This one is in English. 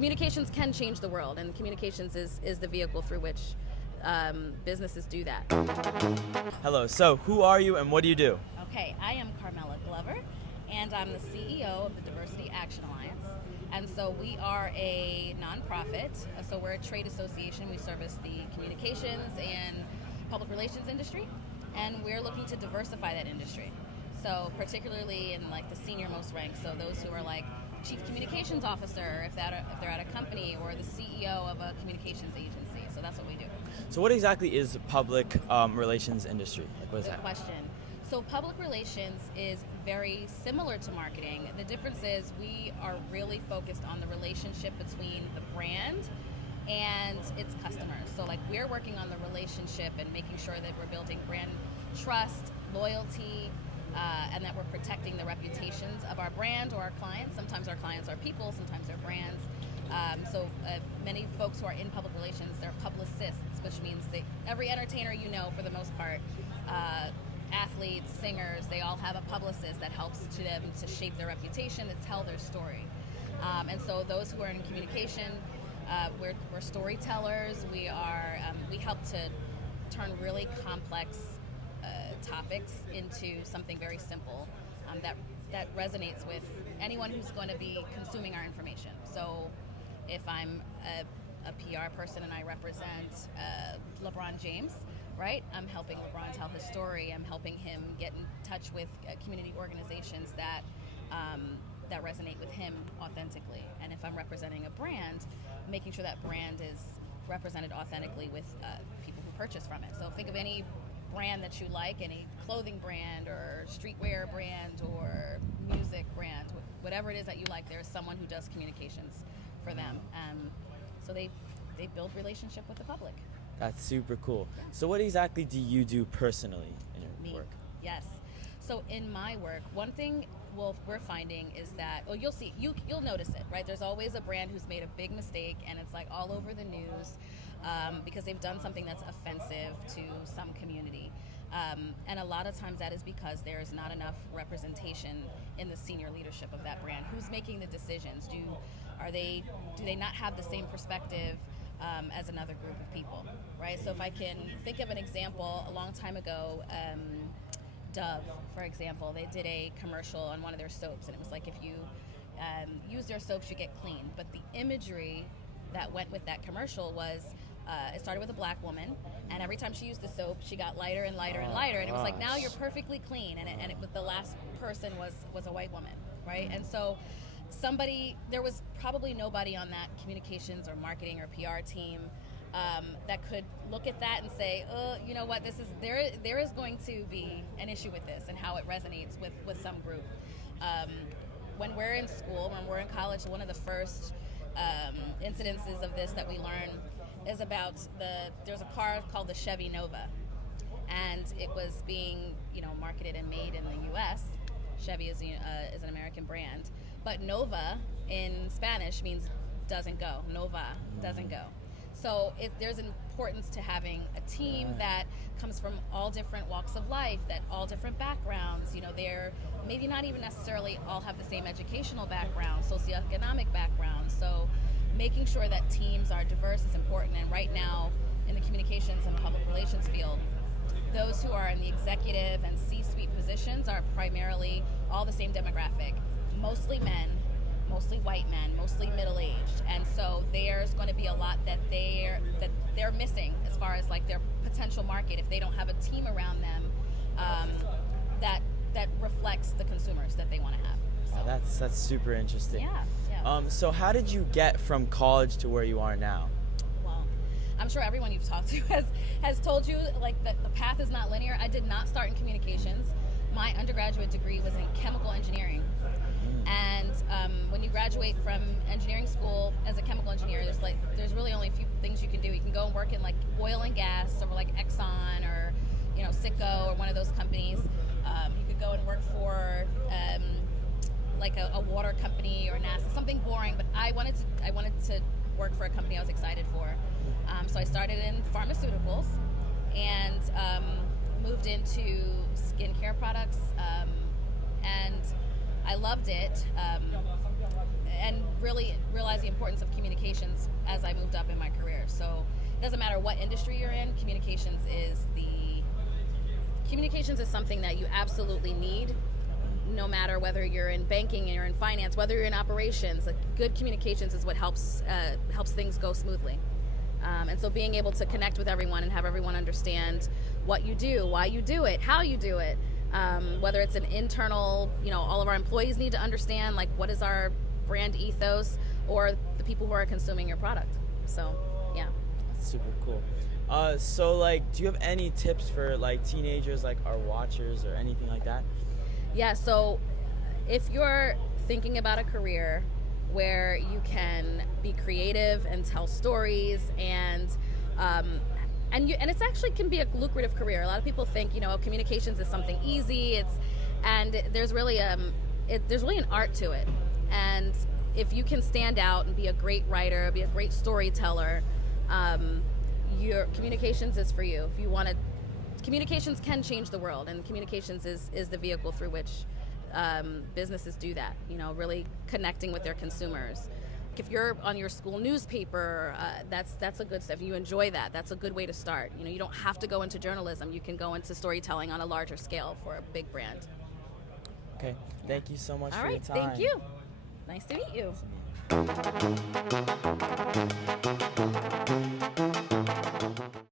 communications can change the world, and communications is the vehicle through which businesses do that. Hello, so who are you and what do you do? Okay, I am Carmella Glover, and I'm the CEO of the Diversity Action Alliance. And so we are a nonprofit, so we're a trade association. We service the communications and public relations industry, and we're looking to diversify that industry. So particularly in like the senior most ranks, so those who are like chief communications officer, if they're at a company, or the CEO of a communications agency. So that's what we do. So what exactly is the public relations industry? Like, what is Good that? question. So public relations is very similar to marketing. The difference is we are really focused on the relationship between the brand and its customers. So like we're working on the relationship and making sure that we're building brand trust, loyalty, and that we're protecting the reputations of our brand or our clients. Sometimes our clients are people, sometimes they're brands. Many folks who are in public relations, they're publicists, which means every entertainer you know, for the most part, athletes, singers, they all have a publicist that helps to them to shape their reputation, to tell their story. And so those who are in communication, we're storytellers. We help to turn really complex topics into something very simple that resonates with anyone who's going to be consuming our information. So if I'm a PR person and I represent LeBron James, right? I'm helping LeBron tell his story. I'm helping him get in touch with community organizations that resonate with him authentically. And if I'm representing a brand, making sure that brand is represented authentically with people who purchase from it. So think of any brand that you like, any clothing brand or streetwear brand or music brand, whatever it is that you like, there's someone who does communications for them. So they build relationship with the public. That's super cool. Yeah. So what exactly do you do personally in your work? Yes. So in my work, one thing we're finding is that, you'll notice it, right? There's always a brand who's made a big mistake and it's like all over the news because they've done something that's offensive to some community. And a lot of times that is because there's not enough representation in the senior leadership of that brand. Who's making the decisions? Do they not have the same perspective as another group of people, right? So if I can think of an example, a long time ago, Dove, for example, they did a commercial on one of their soaps, and it was like, if you use their soaps, you get clean. But the imagery that went with that commercial was, it started with a black woman, and every time she used the soap, she got lighter and lighter and lighter, and it was like, now you're perfectly clean, and the last person was a white woman, right? And so there was probably nobody on that communications or marketing or PR team that could look at that and say, oh, you know what, there is going to be an issue with this and how it resonates with some group. When we're in school, when we're in college, one of the first incidences of this that we learn is about there's a car called the Chevy Nova, and it was being marketed and made in the U.S. Chevy is an American brand, but Nova in Spanish means doesn't go. Nova doesn't go. So there's an importance to having a team that comes from all different walks of life, that all different backgrounds. They're maybe not even necessarily all have the same educational background, socioeconomic background. So making sure that teams are diverse is important. And right now, in the communications and public relations field, those who are in the executive and C-suite positions are primarily all the same demographic, mostly men, mostly white men, mostly middle-aged, and so there's going to be a lot that they're missing as far as like their potential market if they don't have a team around them that reflects the consumers that they want to have. So. Wow, that's super interesting. Yeah. So how did you get from college to where you are now? Well, I'm sure everyone you've talked to has told you like that the path is not linear. I did not start in communications. My undergraduate degree was in chemical engineering. And when you graduate from engineering school as a chemical engineer, there's really only a few things you can do. You can go and work in like oil and gas, or like Exxon, or Citgo, or one of those companies. You could go and work for like a water company or NASA, something boring. But I wanted to work for a company I was excited for. So I started in pharmaceuticals and moved into skincare products, and I loved it. and really realize the importance of communications as I moved up in my career. So it doesn't matter what industry you're in, communications is something that you absolutely need, no matter whether you're in banking or you're in finance, whether you're in operations. Like, good communications is what helps things go smoothly. And so being able to connect with everyone and have everyone understand what you do, why you do it, how you do it, whether it's an internal, all of our employees need to understand, like, what is our brand ethos, or the people who are consuming your product. So, yeah. That's super cool. So, like, do you have any tips for, like, teenagers, like, our watchers or anything like that? Yeah, so if you're thinking about a career where you can be creative and tell stories, and it's actually can be a lucrative career. A lot of people think, communications is something easy. There's really an art to it. And if you can stand out and be a great writer, be a great storyteller, your communications is for you. If you want to, communications can change the world, and communications is the vehicle through which businesses do that. Really connecting with their consumers. If you're on your school newspaper, that's a good stuff. You enjoy that. That's a good way to start. You don't have to go into journalism. You can go into storytelling on a larger scale for a big brand. Okay. Thank you so much All for right. your time. Thank you. Nice to meet you. Nice to meet you.